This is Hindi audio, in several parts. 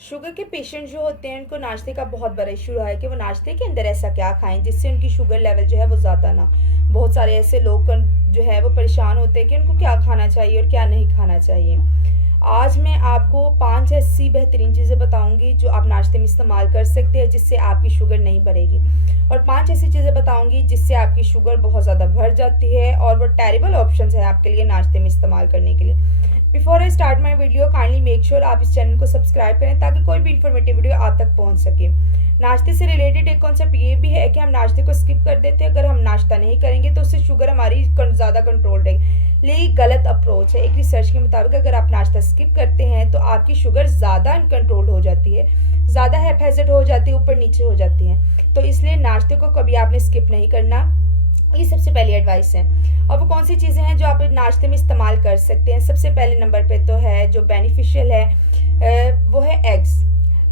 शुगर के पेशेंट जो होते हैं उनको नाश्ते का बहुत बड़ा इशू रहा है कि वो नाश्ते के अंदर ऐसा क्या खाएं जिससे उनकी शुगर लेवल जो है वो ज़्यादा ना। बहुत सारे ऐसे लोग जो है वो परेशान होते हैं कि उनको क्या खाना चाहिए और क्या नहीं खाना चाहिए। आज मैं आपको 5 ऐसी बेहतरीन चीज़ें बताऊंगी जो आप नाश्ते में इस्तेमाल कर सकते हैं जिससे आपकी शुगर नहीं बढ़ेगी, और 5 ऐसी चीज़ें बताऊंगी जिससे आपकी शुगर बहुत ज़्यादा बढ़ जाती है और वो टेरेबल ऑप्शन है आपके लिए नाश्ते में इस्तेमाल करने के लिए। Before I start my video kindly make sure आप इस चैनल को सब्सक्राइब करें ताकि कोई भी इंफॉर्मेटिव वीडियो आप तक पहुंच सके। नाश्ते से रिलेटेड एक कॉन्सेप्ट ये भी है कि हम नाश्ते को स्किप कर देते हैं। अगर हम नाश्ता नहीं करेंगे तो उससे शुगर हमारी ज़्यादा कंट्रोल रहेगी, लेकिन गलत अप्रोच है। एक रिसर्च के मुताबिक अगर आप नाश्ता स्किप करते हैं तो आपकी शुगर ज़्यादा अनकंट्रोल्ड हो जाती है, ज़्यादा हैफेजेड हो जाती है, ऊपर नीचे हो जाती है। तो इसलिए नाश्ते को कभी आपने स्किप नहीं करना, ये सबसे पहली एडवाइस है। और वो कौन सी चीज़ें हैं जो आप नाश्ते में इस्तेमाल कर सकते हैं। सबसे पहले नंबर पे तो है जो बेनिफिशियल है वो है एग्स।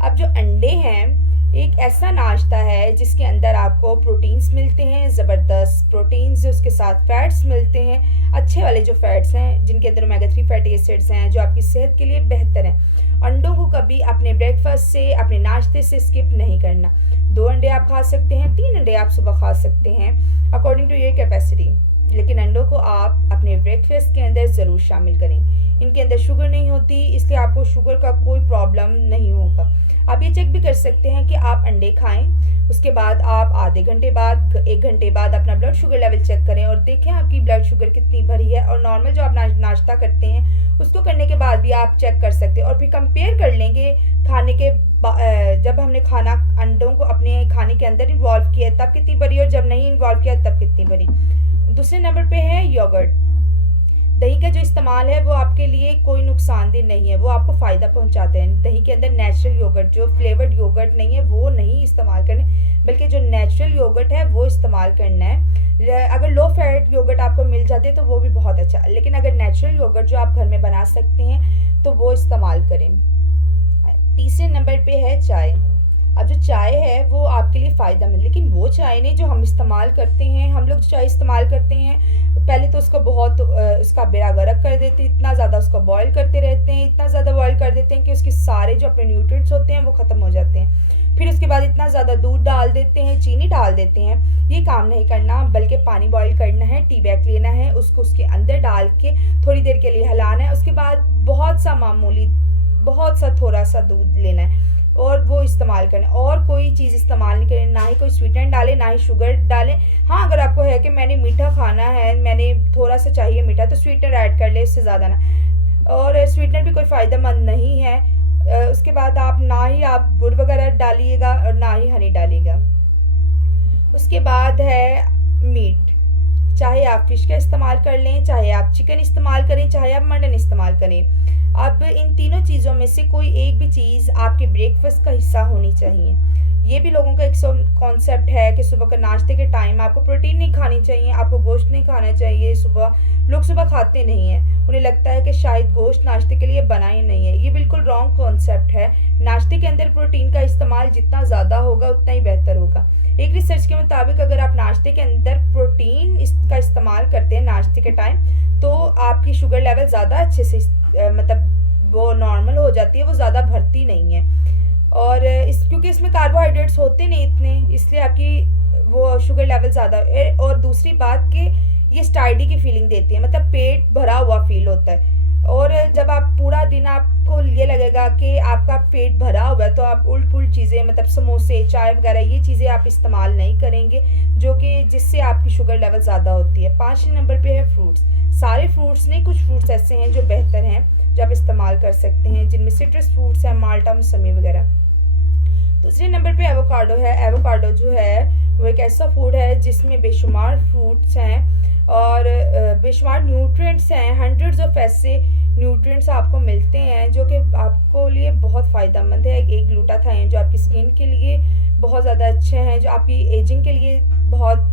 अब जो अंडे हैं एक ऐसा नाश्ता है जिसके अंदर आपको प्रोटीन्स मिलते हैं, ज़बरदस्त प्रोटीन्स, उसके साथ फैट्स मिलते हैं, अच्छे वाले जो फैट्स हैं जिनके अंदर ओमेगा 3 फैटी एसिड्स हैं जो आपकी सेहत के लिए बेहतर हैं। अंडों को कभी अपने ब्रेकफास्ट से, अपने नाश्ते से स्किप नहीं करना। 2 अंडे आप खा सकते हैं, 3 अंडे आप सुबह खा सकते हैं अकॉर्डिंग टू योर कैपेसिटी, लेकिन अंडों को आप अपने ब्रेकफास्ट के अंदर ज़रूर शामिल करें। इनके अंदर शुगर नहीं होती, इसलिए आपको शुगर का कोई प्रॉब्लम नहीं होगा। आप ये चेक भी कर सकते हैं कि आप अंडे खाएं, उसके बाद आप आधे घंटे बाद, 1 घंटे बाद अपना ब्लड शुगर लेवल चेक करें और देखें आपकी ब्लड शुगर कितनी भरी है। और नॉर्मल जो आप नाश्ता करते हैं उसको करने के बाद भी आप चेक कर सकते हैं और फिर कंपेयर कर लेंगे खाने के जब हमने खाना अंडों को अपने खाने के अंदर इन्वॉल्व किया तब कितनी भरी और जब नहीं इन्वॉल्व किया तब कितनी भरी। दूसरे नंबर पे है योगर्ट। दही का जो इस्तेमाल है वो आपके लिए कोई नुकसानदेह नहीं है, वो आपको फ़ायदा पहुंचाते हैं। दही के अंदर नेचुरल योगर्ट, जो फ्लेवर्ड योगर्ट नहीं है वो नहीं इस्तेमाल करने, बल्कि जो नेचुरल योगर्ट है वो इस्तेमाल करना है। अगर लो फैट योगर्ट आपको मिल जाती है तो वो भी बहुत अच्छा, लेकिन अगर नेचुरल योगर्ट जो आप घर में बना सकते हैं तो वो इस्तेमाल करें। तीसरे नंबर पे है चाय। अब जो चाय है वो आपके लिए फ़ायदेमंद, लेकिन वो चाय नहीं जो हम इस्तेमाल करते हैं। हम लोग जो चाय इस्तेमाल करते हैं पहले तो उसको बहुत उसका बेड़ा गर्क कर देते हैं, इतना ज़्यादा उसको बॉईल करते रहते हैं, इतना ज़्यादा बॉईल कर देते हैं कि उसके सारे जो अपने न्यूट्रिएंट्स होते हैं वो ख़त्म हो जाते हैं। फिर उसके बाद इतना ज़्यादा दूध डाल देते हैं, चीनी डाल देते हैं। ये काम नहीं करना, बल्कि पानी बॉईल करना है, टी बैग लेना है, उसको उसके अंदर डाल के थोड़ी देर के लिए हिलाना है। उसके बाद बहुत सा थोड़ा सा दूध लेना है और वो इस्तेमाल करें, और कोई चीज़ इस्तेमाल नहीं करें, ना ही कोई स्वीटनर डालें, ना ही शुगर डालें। हाँ, अगर आपको है कि मैंने मीठा खाना है, मैंने थोड़ा सा चाहिए मीठा, तो स्वीटनर ऐड कर ले, इससे ज़्यादा ना। और स्वीटनर भी कोई फ़ायदेमंद नहीं है। उसके बाद आप ना ही आप गुड़ वगैरह डालिएगा और ना ही हनी डालिएगा। उसके बाद है मीट। चाहे आप फिश का इस्तेमाल कर लें, चाहे आप चिकन इस्तेमाल करें, चाहे आप मटन इस्तेमाल करें। अब इन तीनों चीज़ों में से कोई एक भी चीज़ आपके ब्रेकफास्ट का हिस्सा होनी चाहिए। ये भी लोगों का एक कॉन्सेप्ट है कि सुबह का नाश्ते के टाइम आपको प्रोटीन नहीं खानी चाहिए, आपको गोश्त नहीं खाना चाहिए। लोग सुबह खाते नहीं हैं, उन्हें लगता है कि शायद गोश्त नाश्ते के लिए बना ही नहीं है। ये बिल्कुल रॉन्ग कॉन्सेप्ट है। नाश्ते के अंदर प्रोटीन का इस्तेमाल जितना ज़्यादा होगा उतना ही बेहतर होगा। एक रिसर्च के मुताबिक अगर आप नाश्ते के अंदर प्रोटीन का इस्तेमाल करते हैं नाश्ते के टाइम, तो आपकी शुगर लेवल ज़्यादा अच्छे से मतलब वो नॉर्मल हो जाती है, वो ज़्यादा भरती नहीं है। और क्योंकि इसमें कार्बोहाइड्रेट्स होते नहीं इतने, इसलिए आपकी वो शुगर लेवल ज़्यादा। और दूसरी बात कि ये स्टार्डी की फीलिंग देती है, मतलब पेट भरा हुआ फील होता है। और जब आप पूरा दिन आपको ये लगेगा कि आपका पेट भरा हुआ है तो आप उल्ट पुल्ट चीज़ें, मतलब समोसे, चाय वगैरह, ये चीज़ें आप इस्तेमाल नहीं करेंगे, जो कि जिससे आपकी शुगर लेवल ज़्यादा होती है। 5 नंबर पे है फ्रूट्स। सारे फ्रूट्स नहीं, कुछ फ्रूट्स ऐसे हैं जो बेहतर हैं जो आप इस्तेमाल कर सकते हैं, जिनमें सिट्रस फ्रूट्स हैं, माल्टा, मौसमी वगैरह। दूसरे नंबर पे एवोकाडो है। एवोकाडो जो है वो एक ऐसा फूड है जिसमें बेशुमार फ्रूट्स हैं और बेशुमार न्यूट्रिएंट्स हैं। हंड्रेड्स ऑफ ऐसे न्यूट्रिएंट्स आपको मिलते हैं जो कि आपको लिए बहुत फ़ायदेमंद है। एक ग्लूटाथाइन जो आपकी स्किन के लिए बहुत ज़्यादा अच्छे हैं, जो आपकी एजिंग के लिए बहुत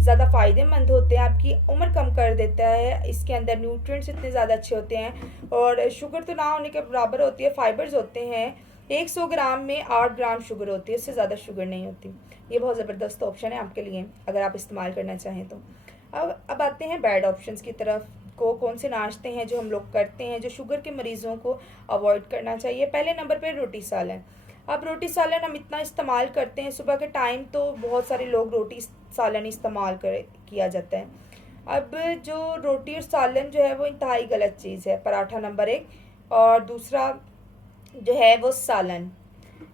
ज़्यादा फ़ायदेमंद होते हैं, आपकी उम्र कम कर देता है। इसके अंदर न्यूट्रिएंट्स इतने ज़्यादा अच्छे होते हैं और शुगर तो ना होने के बराबर होती है। फाइबर्स होते हैं, 100 ग्राम में 8 ग्राम शुगर होती है, उससे ज़्यादा शुगर नहीं होती। ये बहुत ज़बरदस्त ऑप्शन है आपके लिए अगर आप इस्तेमाल करना चाहें तो। अब आते हैं बैड ऑप्शंस की तरफ। को कौन से नाश्ते हैं जो हम लोग करते हैं जो शुगर के मरीज़ों को अवॉइड करना चाहिए। पहले नंबर पे रोटी सालन। अब रोटी सालन हम इतना इस्तेमाल करते हैं सुबह के टाइम, तो बहुत सारे लोग रोटी सालन इस्तेमाल किया जाता है। अब जो रोटी और सालन जो है वो इंतहाई गलत चीज़ है। पराठा नंबर 1 और दूसरा जो है वो सालन।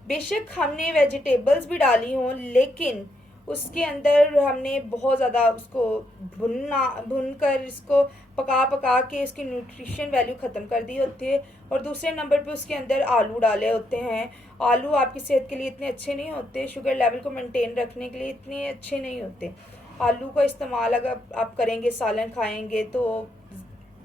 बेशक हमने वेजिटेबल्स भी डाली हों, लेकिन उसके अंदर हमने बहुत ज़्यादा उसको भुन कर इसको पका पका के इसकी न्यूट्रिशन वैल्यू ख़त्म कर दी होती है। और दूसरे नंबर पे उसके अंदर आलू डाले होते हैं। आलू आपकी सेहत के लिए इतने अच्छे नहीं होते, शुगर लेवल को मेंटेन रखने के लिए इतने अच्छे नहीं होते। आलू का इस्तेमाल अगर आप करेंगे, सालन खाएंगे तो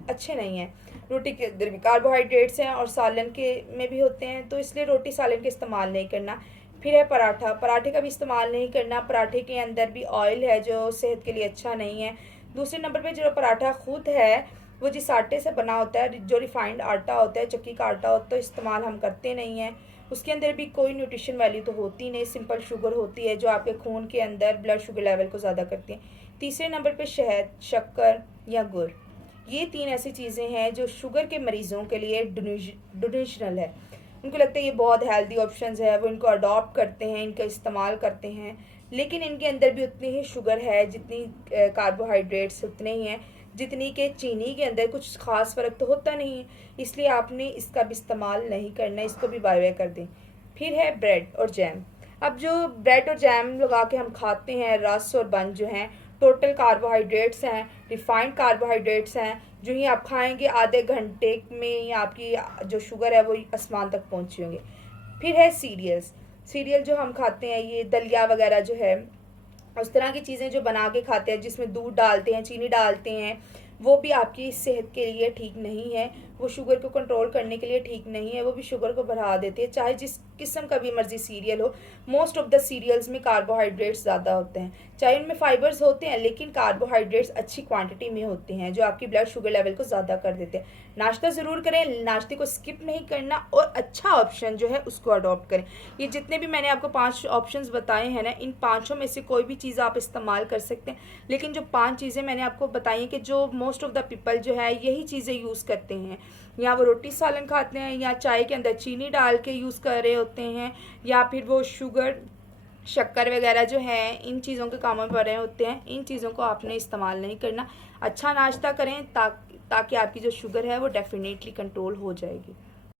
अच्छे नहीं हैं। रोटी के अंदर भी कार्बोहाइड्रेट्स हैं और सालन के में भी होते हैं, तो इसलिए रोटी सालन का इस्तेमाल नहीं करना। फिर है पराठा। पराठे का भी इस्तेमाल नहीं करना। पराठे के अंदर भी ऑयल है जो सेहत के लिए अच्छा नहीं है। दूसरे नंबर पे जो पराठा खुद है वो जिस आटे से बना होता है, जो रिफाइंड आटा होता है, चक्की का आटा होता है, तो इस्तेमाल हम करते नहीं हैं। उसके अंदर भी कोई न्यूट्रिशन वैल्यू तो होती नहीं, सिंपल शुगर होती है जो आपके खून के अंदर ब्लड शुगर लेवल को ज़्यादा करती है। तीसरे नंबर पे शहद, शक्कर या गुड़। ये 3 ऐसी चीज़ें हैं जो शुगर के मरीज़ों के लिए डोनेशनल है। उनको लगता है ये बहुत हेल्दी ऑप्शंस है, वो इनको अडॉप्ट करते हैं, इनका इस्तेमाल करते हैं, लेकिन इनके अंदर भी उतनी ही शुगर है जितनी कार्बोहाइड्रेट्स उतने ही हैं जितनी के चीनी के अंदर। कुछ ख़ास फ़र्क तो होता नहीं है, इसलिए आपने इसका भी इस्तेमाल नहीं करना, इसको भी बाय बाय कर दें। फिर है ब्रेड और जैम। अब जो ब्रेड और जैम लगा के हम खाते हैं, रस और बन जो हैं, टोटल कार्बोहाइड्रेट्स हैं, रिफाइंड कार्बोहाइड्रेट्स हैं। जो ही आप खाएंगे आधे घंटे में ही आपकी जो शुगर है वो आसमान तक पहुंची होंगी। फिर है सीरियल्स। सीरियल जो हम खाते हैं, ये दलिया वगैरह जो है, उस तरह की चीज़ें जो बना के खाते हैं जिसमें दूध डालते हैं, चीनी डालते हैं, वो भी आपकी सेहत के लिए ठीक नहीं है। वो शुगर को कंट्रोल करने के लिए ठीक नहीं है, वो भी शुगर को बढ़ा देती है। चाहे जिस किस्म का भी मर्जी सीरियल हो, मोस्ट ऑफ द सीरियल्स में कार्बोहाइड्रेट्स ज़्यादा होते हैं। चाहे उनमें फाइबर्स होते हैं, लेकिन कार्बोहाइड्रेट्स अच्छी क्वांटिटी में होते हैं जो आपकी ब्लड शुगर लेवल को ज़्यादा कर देते हैं। नाश्ता ज़रूर करें, नाश्ते को स्किप नहीं करना, और अच्छा ऑप्शन जो है उसको अडॉप्ट करें। ये जितने भी मैंने आपको 5 ऑप्शंस बताए हैं ना, इन 5 में से कोई भी चीज़ आप इस्तेमाल कर सकते हैं, लेकिन जो 5 चीज़ें मैंने आपको बताई हैं कि जो मोस्ट ऑफ द पीपल जो है यही चीज़ें यूज़ करते हैं, या वो रोटी सालन खाते हैं, या चाय के अंदर चीनी डाल के यूज़ कर रहे होते हैं, या फिर वो शक्कर वगैरह जो है इन चीज़ों के कामों में पड़ रहे होते हैं। इन चीज़ों को आपने इस्तेमाल नहीं करना। अच्छा नाश्ता करें ताकि आपकी जो शुगर है वो डेफिनेटली कंट्रोल हो जाएगी।